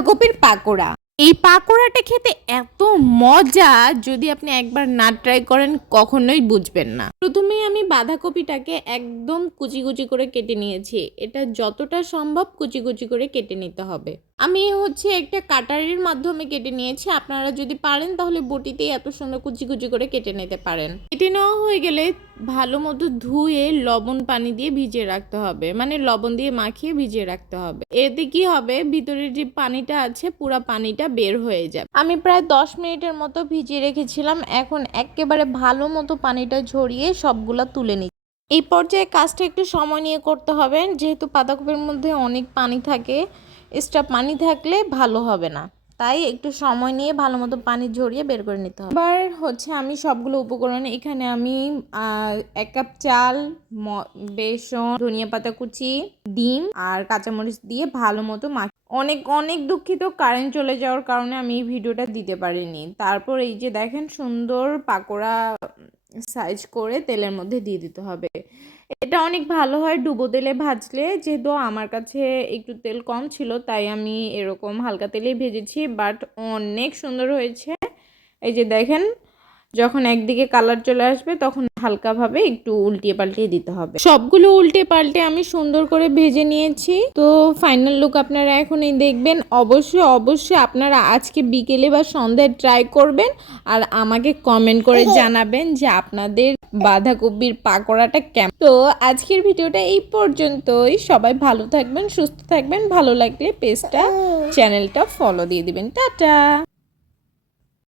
বাঁধাকপির পাকোড়া। এই পাকোড়াটা খেতে এত মজা, যদি আপনি একবার না ট্রাই করেন কখনোই বুঝবেন না। প্রথমেই আমি বাঁধাকপিটাকে একদম কুচি কুচি করে কেটে নিয়েছি। এটা যতটা সম্ভব কুচি কুচি করে কেটে নিতে হবে। আমি একটা কাটারির মাধ্যমে কেটে নিয়েছি। আপনারা যদি পারেন তাহলে বটিতেই এত সুন্দর কুচি কুচি করে কেটে নিতে পারেন। কেটে নেওয়া হয়ে গেলে ভালো মতো ধুয়ে লবণ পানি দিয়ে ভিজিয়ে রাখতে হবে, মানে লবণ দিয়ে মাখিয়ে ভিজিয়ে রাখতে হবে। এতে কি হবে, ভিতরের যে পানিটা আছে পুরো পানিটা বের হয়ে যাবে। আমি প্রায় 10 মিনিটের মতো ভিজিয়ে রেখেছিলাম। এখন একেবারে ভালো মতো পানিটা ঝরিয়ে সবগুলা তুলে নিচ্ছি। এই পর্যায়ে কাজটা একটু সময় নিয়ে করতে হবে, যেহেতু বাঁধাকপির মধ্যে অনেক পানি থাকে। এক্সট্রা পানি থাকলে ভালো হবে না, তাই একটু সময় নিয়ে ভালো মতো পানি ঝরিয়ে বের করে নিতে হবে। এবার আমি সবগুলো উপকরণ এখানে আমি 1 কাপ চাল, বেসন, ধনিয়া পাতা কুচি, ডিম আর কাঁচামরিচ দিয়ে ভালো মতো অনেক অনেক দুঃখিত, কারেন্ট চলে যাওয়ার কারণে আমি এই ভিডিওটা দিতে পারিনি। তারপর এই যে দেখেন, সুন্দর পাকোড়া সাইজ করে তেলের মধ্যে দিয়ে দিতে হবে। এটা অনেক ভালো হয় ডুবো তেলে ভাজলে। যেহেতু আমার কাছে একটু তেল কম ছিল তাই আমি এরকম হালকা তেলেই ভেজেছি, বাট অনেক সুন্দর হয়েছে। এই যে দেখেন, যখন একদিকে কালার চলে আসবে তখন হালকাভাবে একটু উল্টিয়ে পাল্টিয়ে দিতে হবে। সবগুলো উল্টে পাল্টে আমি সুন্দর করে ভেজে নিয়েছি। তো ফাইনাল লুক আপনারা এখনই দেখবেন। অবশ্যই অবশ্যই আপনারা আজকে বিকেলে বা সন্ধ্যায় ট্রাই করবেন আর আমাকে কমেন্ট করে জানাবেন যে আপনাদের বাঁধাকপির পাকোড়াটা কেমন। তো আজকের ভিডিওটা এই পর্যন্তই। সবাই ভালো থাকবেন, সুস্থ থাকবেন। ভালো লাগলে পেজটা চ্যানেলটা ফলো দিয়ে দিবেন। টাটা।